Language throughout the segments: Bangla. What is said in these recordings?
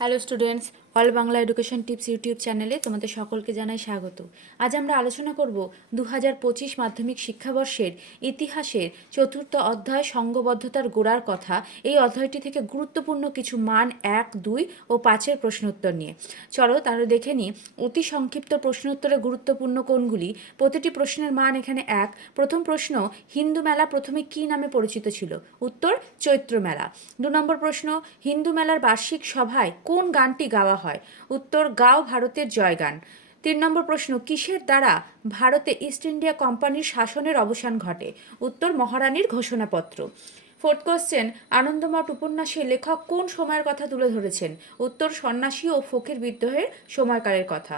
Hello students, all Bangla education tips YouTube চ্যানেলে তোমাদের সকলকে জানাই স্বাগত। আজ আমরা আলোচনা করব 2025 মাধ্যমিক শিক্ষাবর্ষের ইতিহাসের চতুর্থ অধ্যায় সংঘবদ্ধতার গোড়ার কথা। এই অধ্যায়টি থেকে গুরুত্বপূর্ণ কিছু মান 1, 2 ও 5-এর প্রশ্নোত্তর নিয়ে। চলো তাহলে দেখে নিই অতি সংক্ষিপ্ত প্রশ্নোত্তরে গুরুত্বপূর্ণ কোনগুলি। প্রতিটি প্রশ্নের মান এখানে 1। প্রথম প্রশ্ন, হিন্দু মেলা প্রথমে কী নামে পরিচিত ছিল? উত্তর, চৈত্র মেলা। 2 নম্বর প্রশ্ন, হিন্দু মেলার বার্ষিক সভায় কোন গানটি গাওয়া হয়? উত্তর, গাও ভারতের জয়গান। 3 নম্বর প্রশ্ন, কিসের দ্বারা ভারতে ইস্ট ইন্ডিয়া কোম্পানির শাসনের অবসান ঘটে? উত্তর, মহারানীর ঘোষণাপত্র। 4th কোশ্চেন, আনন্দমঠ উপন্যাসে লেখক কোন সময়ের কথা তুলে ধরেছেন? উত্তর, সন্ন্যাসী ও ফকির বিদ্রোহের সময়কালের কথা।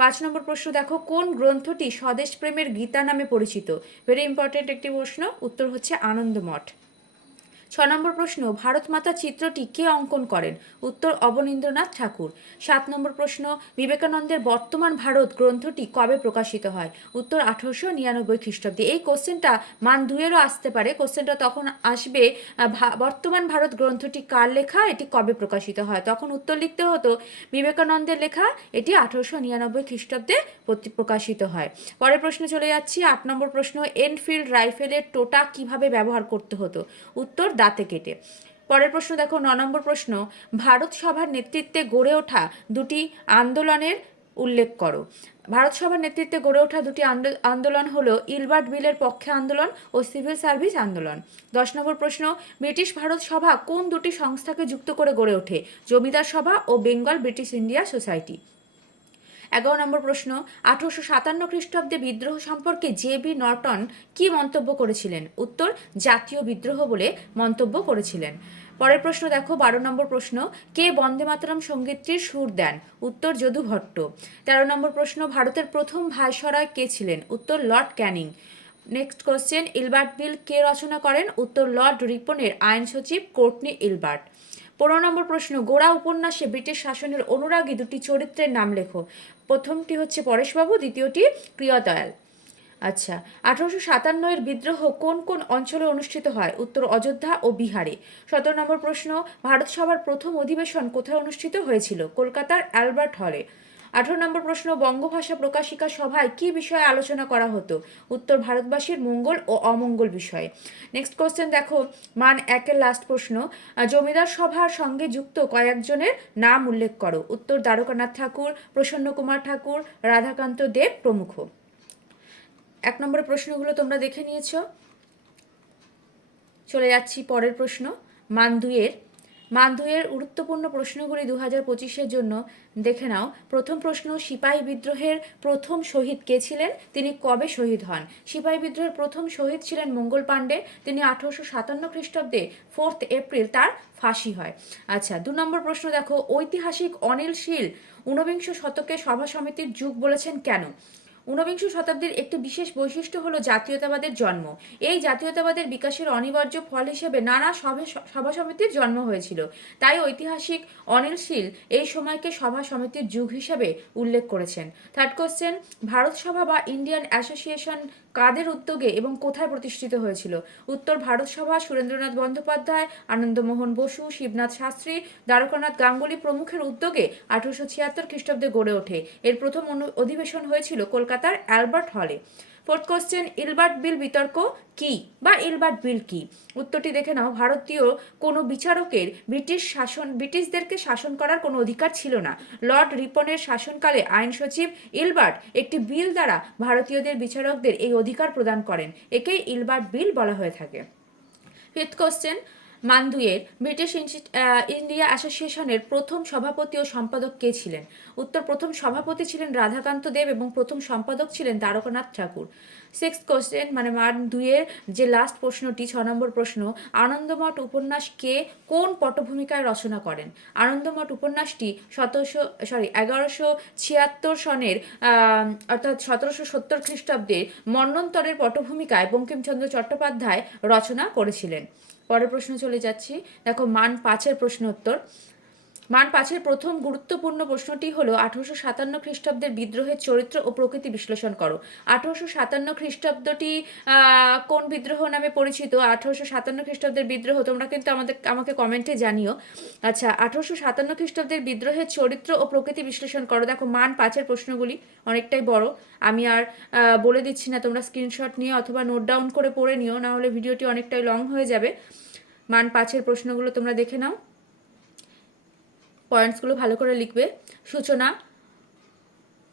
5 নম্বর প্রশ্ন দেখো, কোন গ্রন্থটি স্বদেশ প্রেমের গীতা নামে পরিচিত? ভেরি ইম্পর্টেন্ট একটি প্রশ্ন, উত্তর হচ্ছে আনন্দমঠ। 6 নম্বর প্রশ্ন, ভারত মাতা চিত্রটি কে অঙ্কন করেন? উত্তর, অবনীন্দ্রনাথ ঠাকুর। 7 নম্বর প্রশ্ন, বিবেকানন্দের বর্তমান ভারত গ্রন্থটি কবে প্রকাশিত হয়? উত্তর, 1899 খ্রিস্টাব্দে। এই কোশ্চেনটা মান 2-এরও আসতে পারে। কোশ্চেনটা তখন আসবে বর্তমান ভারত গ্রন্থটি কার লেখা, এটি কবে প্রকাশিত হয়? তখন উত্তর লিখতে হতো বিবেকানন্দের লেখা, এটি 1899 খ্রিস্টাব্দে প্রকাশিত হয়। পরের প্রশ্নে চলে যাচ্ছি। 8 নম্বর প্রশ্ন, এনফিল্ড রাইফেলের টোটা কিভাবে ব্যবহার করতে হতো? উত্তর, দাঁতে কেটে। পরের প্রশ্ন দেখো, 9 নম্বর প্রশ্ন, ভারত সভার নেতৃত্বে গড়ে ওঠা দুটি আন্দোলনের উল্লেখ করো। ভারত সভার নেতৃত্বে গড়ে ওঠা দুটি আন্দোলন হলো ইলবার্ট বিলের পক্ষে আন্দোলন ও সিভিল সার্ভিস আন্দোলন। 10 নম্বর প্রশ্ন, ব্রিটিশ ভারত সভা কোন দুটি সংস্থাকে যুক্ত করে গড়ে ওঠে? জমিদার সভা ও বেঙ্গল ব্রিটিশ ইন্ডিয়া সোসাইটি। 11 নম্বর প্রশ্ন, 1857 খ্রিস্টাব্দে বিদ্রোহ সম্পর্কে জে.বি. নর্টন কি মন্তব্য করেছিলেন? উত্তর, জাতীয় বিদ্রোহ বলে মন্তব্য করেছিলেন। পরের প্রশ্ন দেখো, 12 নম্বর প্রশ্ন, কে বন্দে মাতরম সঙ্গীতটির সুর দেন? উত্তর, যদু ভট্ট। 13 নম্বর প্রশ্ন, ভারতের প্রথম ভাইসরয় কে ছিলেন? উত্তর, Lord Canning. Next question, Ilbert bill কে রচনা করেন? উত্তর, লর্ড রিপনের আইন সচিব কোর্টনি ইলবার্ট। 15 নম্বর প্রশ্ন, গোড়া উপন্যাসে ব্রিটিশ শাসনের অনুরাগী দুটি চরিত্রের নাম লেখো। প্রথমটি হচ্ছে পরেশবাবু, দ্বিতীয়টি প্রিয়দয়াল। আচ্ছা, 1857 বিদ্রোহ কোন কোন অঞ্চলে অনুষ্ঠিত হয়? উত্তর, অযোধ্যা ও বিহারে। 17 নম্বর প্রশ্ন, ভারত সভার প্রথম অধিবেশন কোথায় অনুষ্ঠিত হয়েছিল? কলকাতার অ্যালবার্ট হলে। 18 নম্বর প্রশ্ন, বঙ্গভাষা প্রকাশিকা সভায় কি বিষয়ে আলোচনা করা হতো? উত্তর, ভারতবাসীর মঙ্গল ও অমঙ্গল বিষয়ে। নেক্সট কোশ্চেন দেখো, মান 1-এর লাস্ট প্রশ্ন, জমিদার সভার সঙ্গে যুক্ত কয়েকজনের নাম উল্লেখ করো। উত্তর, দ্বারকানাথ ঠাকুর, প্রসন্ন কুমার ঠাকুর, রাধাকান্ত দেব প্রমুখ। 1 নম্বরের প্রশ্নগুলো তোমরা দেখে নিয়েছো। চলে যাচ্ছি পরের প্রশ্ন, মান 2-এর গুরুত্বপূর্ণ প্রশ্নগুলি 2025-এর জন্য দেখে নাও। প্রথম প্রশ্ন, সিপাহী বিদ্রোহের প্রথম শহীদ কে ছিলেন? তিনি কবে শহীদ হন? সিপাহী বিদ্রোহের প্রথম শহীদ ছিলেন মঙ্গল পাণ্ডে। তিনি 1857 খ্রিস্টাব্দে 4 এপ্রিল তার ফাঁসি হয়। আচ্ছা, 2 নম্বর প্রশ্ন দেখো, ঐতিহাসিক অনিল শীল ঊনবিংশ শতকে সভা সমিতির যুগ বলেছেন কেন? ঊনবিংশ শতাব্দীর একটি বিশেষ বৈশিষ্ট্য হলো জাতীয়তাবাদের জন্ম। এই জাতীয়তাবাদের বিকাশের অনিবার্য ফল হিসেবে নানা সভা সমিতির জন্ম হয়েছিল। তাই ঐতিহাসিক অনিল শীল এই সময়কে সভা সমিতির যুগ হিসেবে উল্লেখ করেছেন। 3rd কোশ্চেন, ভারত সভা বা ইন্ডিয়ান অ্যাসোসিয়েশন কাদের উদ্যোগে এবং কোথায় প্রতিষ্ঠিত হয়েছিল? উত্তর, ভারত সভা সুরেন্দ্রনাথ বন্দ্যোপাধ্যায়, আনন্দমোহন বসু, শিবনাথ শাস্ত্রী, দ্বারকানাথ গাঙ্গুলি প্রমুখের উদ্যোগে 1876 খ্রিস্টাব্দে গড়ে ওঠে। এর প্রথম অধিবেশন হয়েছিল কলকাতার অ্যালবার্ট হলে। 4th কোশ্চেন, ইলবার্ট বিল বিতর্ক কি বা ইলবার্ট বিল কি? উত্তরটি দেখে নাও। ভারতীয় কোনো বিচারকের ব্রিটিশদেরকে শাসন করার কোনো অধিকার ছিল না। লর্ড রিপনের শাসনকালে আইন সচিব ইলবার্ট একটি বিল দ্বারা ভারতীয়দের বিচারকদের এই অধিকার প্রদান করেন। একেই ইলবার্ট বিল বলা হয়ে থাকে। 5th কোশ্চেন, মান 2-এর, ব্রিটিশ ইন্ডিয়া অ্যাসোসিয়েশনের প্রথম সভাপতি ও সম্পাদক কে ছিলেন? উত্তর, প্রথম সভাপতি ছিলেন রাধাকান্ত দেব এবং প্রথম সম্পাদক ছিলেন দ্বারকানাথ ঠাকুর। 6th কোশ্চেন, মানে মান 2-এর যে লাস্ট প্রশ্নটি, 6 নম্বর প্রশ্ন, আনন্দমঠ উপন্যাস কে কোন পটভূমিকায় রচনা করেন? আনন্দমঠ উপন্যাসটি 1176 সনের অর্থাৎ 1770 খ্রিস্টাব্দে মন্বন্তরের পটভূমিকায় বঙ্কিমচন্দ্র চট্টোপাধ্যায় রচনা করেছিলেন। পরের প্রশ্ন চলে যাচ্ছি। দেখো, মান 5-এর প্রশ্ন উত্তর, মান 5-এর প্রথম গুরুত্বপূর্ণ প্রশ্নটি হলো 1857 খ্রিস্টাব্দের বিদ্রোহের চরিত্র ও প্রকৃতি বিশ্লেষণ করো। 1857 খ্রিস্টাব্দটি কোন বিদ্রোহ নামে পরিচিত? 1857 খ্রিস্টাব্দের বিদ্রোহ তোমরা কিন্তু আমাকে কমেন্টে জানিও। আচ্ছা, 1857 খ্রিস্টাব্দের বিদ্রোহের চরিত্র ও প্রকৃতি বিশ্লেষণ করো। দেখো মান 5-এর প্রশ্নগুলি অনেকটাই বড়, আমি আর বলে দিচ্ছি না, তোমরা স্ক্রিনশট নিয়ে অথবা নোট ডাউন করে পড়ে নিও, না হলে ভিডিওটি অনেকটাই লং হয়ে যাবে। মান 5-এর প্রশ্নগুলো তোমরা দেখে নাও, পয়েন্টসগুলো ভালো করে লিখবে।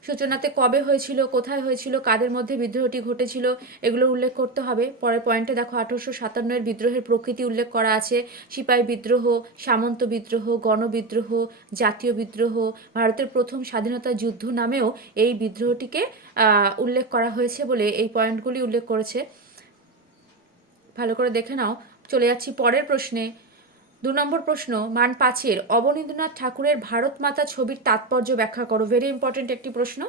সূচনাতে কবে হয়েছিল, কোথায় হয়েছিল, কাদের মধ্যে বিদ্রোহটি ঘটেছিল, এগুলো উল্লেখ করতে হবে। পরের পয়েন্টে দেখো 1857-এর বিদ্রোহের প্রকৃতি উল্লেখ করা আছে। সিপাহী বিদ্রোহ, সামন্ত বিদ্রোহ, গণবিদ্রোহ, জাতীয় বিদ্রোহ, ভারতের প্রথম স্বাধীনতা যুদ্ধ নামেও এই বিদ্রোহটিকে উল্লেখ করা হয়েছে বলে এই পয়েন্টগুলি উল্লেখ করেছে। ভালো করে দেখে নাও। চলে যাচ্ছি পরের প্রশ্নে। 2 নম্বর প্রশ্ন, মান 5-এর অবনীন্দ্রনাথ ঠাকুরের ভারত মাতা ছবির তাৎপর্য ব্যাখ্যা করো। ভেরি ইম্পর্টেন্ট একটি প্রশ্ন।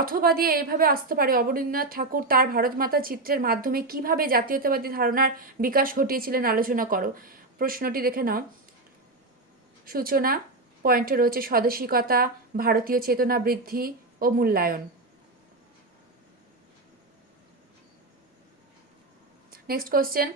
অথবা দিয়ে এইভাবে আসতে পারে, অবনীন্দ্রনাথ ঠাকুর তার ভারত মাতা চিত্রের মাধ্যমে কিভাবে জাতীয়তাবাদী ধারণার বিকাশ ঘটিয়েছিলেন আলোচনা করো। প্রশ্নটি দেখে নাও। সূচনা পয়েন্টে রয়েছে স্বদেশিকতা, ভারতীয় চেতনা বৃদ্ধি ও মূল্যায়ন। নেক্সট কোশ্চেন,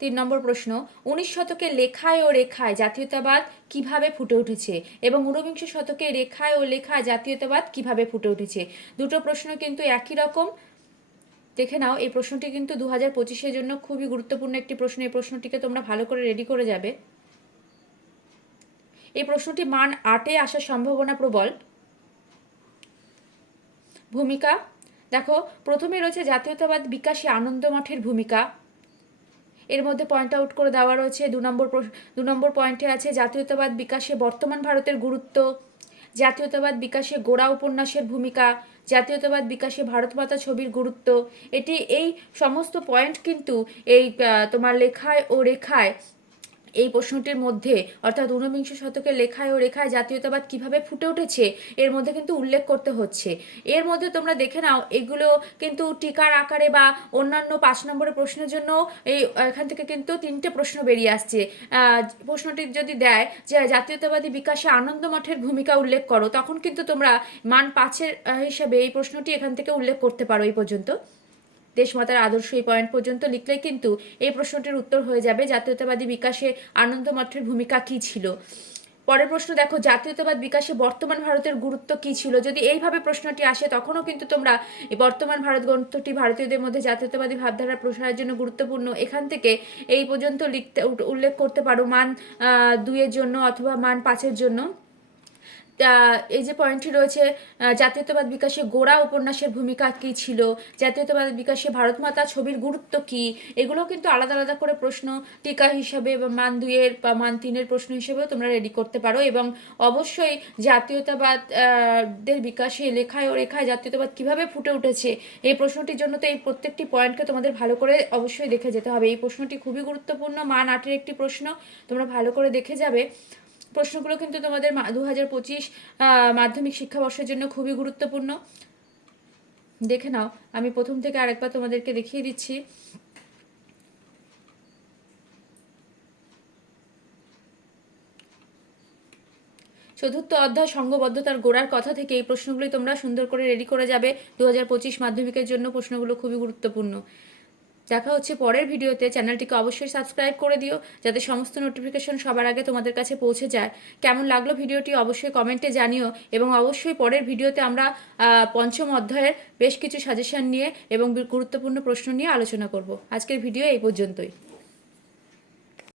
3 নম্বর প্রশ্ন, 19 শতকে লেখায় ও রেখায় জাতীয়তাবাদ কিভাবে ফুটে উঠেছে এবং 19বিংশ শতকে রেখায় ও লেখায় জাতীয়তাবাদ কিভাবে ফুটে উঠেছে। দুটো প্রশ্ন কিন্তু একই রকম, দেখে নাও। এই প্রশ্নটি কিন্তু 2025-এর জন্য খুবই গুরুত্বপূর্ণ একটি প্রশ্ন। এই প্রশ্নটিকে তোমরা ভালো করে রেডি করে যাবে। এই প্রশ্নটি মান 8-এ আসার সম্ভাবনা প্রবল। ভূমিকা দেখো, প্রথমে রয়েছে জাতীয়তাবাদ বিকাশে আনন্দমঠের ভূমিকা, এর মধ্যে পয়েন্ট আউট করে দেওয়া রয়েছে। 2 নম্বর পয়েন্টে আছে জাতীয়তাবাদ বিকাশে বর্তমান ভারতের গুরুত্ব, জাতীয়তাবাদ বিকাশে গোড়া উপন্যাসের ভূমিকা, জাতীয়তাবাদ বিকাশে ভারতমাতা ছবির গুরুত্ব। এই সমস্ত পয়েন্ট কিন্তু এই তোমার লেখায় ও রেখায়, এই প্রশ্নটির মধ্যে, অর্থাৎ 19বিংশ শতকের লেখায় ও রেখায় জাতীয়তাবাদ কিভাবে ফুটে উঠেছে এর মধ্যে কিন্তু উল্লেখ করতে হচ্ছে। এর মধ্যে তোমরা দেখে নাও, এগুলো কিন্তু টিকার আকারে বা অন্যান্য 5 নম্বরের প্রশ্নের জন্য এখান থেকে কিন্তু 3টে প্রশ্ন বেরিয়ে আসছে। প্রশ্নটি যদি দেয় যে জাতীয়তাবাদী বিকাশে আনন্দমঠের ভূমিকা উল্লেখ করো, তখন কিন্তু তোমরা মান 5-এর হিসাবে এই প্রশ্নটি এখান থেকে উল্লেখ করতে পারো। এই পর্যন্ত দেশমাতার আদর্শ এই পয়েন্ট পর্যন্ত লিখলেই কিন্তু এই প্রশ্নটির উত্তর হয়ে যাবে, জাতীয়তাবাদী বিকাশে আনন্দমঠের ভূমিকা কী ছিল। পরের প্রশ্ন দেখো, জাতীয়তাবাদ বিকাশে বর্তমান ভারতের গুরুত্ব কী ছিল। যদি এইভাবে প্রশ্নটি আসে, তখনও কিন্তু তোমরা এই বর্তমান ভারত গ্রন্থটি ভারতীয়দের মধ্যে জাতীয়তাবাদী ভাবধারা প্রসারের জন্য গুরুত্বপূর্ণ, এখান থেকে এই পর্যন্ত উল্লেখ করতে পারো মান 2-এর জন্য অথবা মান 5-এর জন্য। এই যে পয়েন্টটি রয়েছে, জাতীয়তাবাদ বিকাশে গোড়া উপন্যাসের ভূমিকা কী ছিল, জাতীয়তাবাদ বিকাশে ভারতমাতা ছবির গুরুত্ব কী, এগুলো কিন্তু আলাদা আলাদা করে প্রশ্ন টিকা হিসাবে বা মান 2-এর বা মান 3-এর প্রশ্ন হিসেবেও তোমরা রেডি করতে পারো। এবং অবশ্যই জাতীয়তাবাদ দের বিকাশে লেখায় ও রেখায় জাতীয়তাবাদ কিভাবে ফুটে উঠেছে, এই প্রশ্নটির জন্য তো এই প্রত্যেকটি পয়েন্টকে তোমাদের ভালো করে অবশ্যই দেখে যেতে হবে। এই প্রশ্নটি খুবই গুরুত্বপূর্ণ, মান 8-এর একটি প্রশ্ন, তোমরা ভালো করে দেখে যাবে। প্রশ্নগুলো কিন্তু তোমাদের 2025 মাধ্যমিক শিক্ষাবর্ষের জন্য খুবই গুরুত্বপূর্ণ। দেখে নাও, আমি প্রথম থেকে আরেকবার তোমাদেরকে দেখিয়ে দিচ্ছি। চতুর্থ অধ্যায় সংঘবদ্ধতার গোড়ার কথা থেকে এই প্রশ্নগুলি তোমরা সুন্দর করে রেডি করে যাবে। 2025 মাধ্যমিকের জন্য প্রশ্নগুলো খুবই গুরুত্বপূর্ণ। দেখা হচ্ছে পরের ভিডিওতে। চ্যানেলটিকে অবশ্যই সাবস্ক্রাইব করে দিও, যাতে সমস্ত নোটিফিকেশন সবার আগে তোমাদের কাছে পৌঁছে যায়। কেমন লাগলো ভিডিওটি অবশ্যই কমেন্টে জানিও, এবং অবশ্যই পরের ভিডিওতে আমরা 5ম অধ্যায়ের বেশ কিছু সাজেশন নিয়ে এবং গুরুত্বপূর্ণ প্রশ্ন নিয়ে আলোচনা করব। আজকের ভিডিও এই পর্যন্তই।